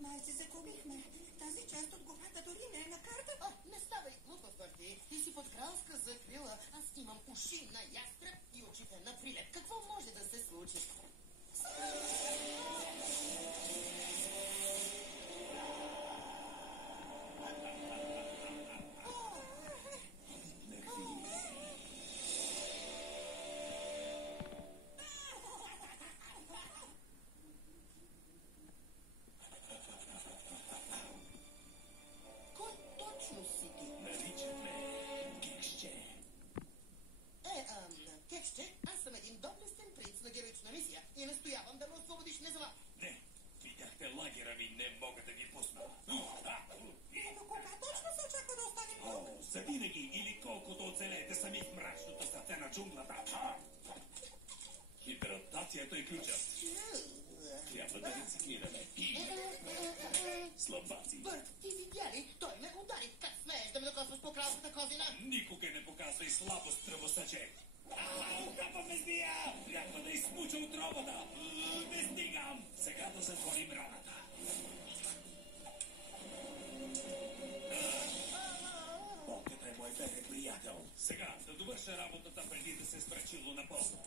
Малци загубихме. Тази част от гората дори не е на картата. Не ставай глупав, Бърти. Ти си под кралска закрила. Аз имам уши на ястреб и очите на прилеп. Какво може да се случи? Кой точно си ти? Наричат ме Кексче. Кексче, аз съм един доблестен принц на героична мисия и настоявам да ме освободиш незабавно. Не, видяхте лагера ви, не мога да ги пусна. До кога точно се очаква да останем тук? Завинаги или колкото оцелеете сами в мрачното сърце на джунглата. Хибераптацията е ключът. Трябва да рециклираме. Слабаци. Бърт, ти видя ли? Той ме удари. Как смееш да ме докосваш по кралската козина? Никога не показвай слабост, тръбосъче. Хапа ме змия! Трябва да измуча отробата. Не стигам! Сега да затворим раната. Болката е мой верен приятел. Сега да довърша работата преди да се спречило напълно.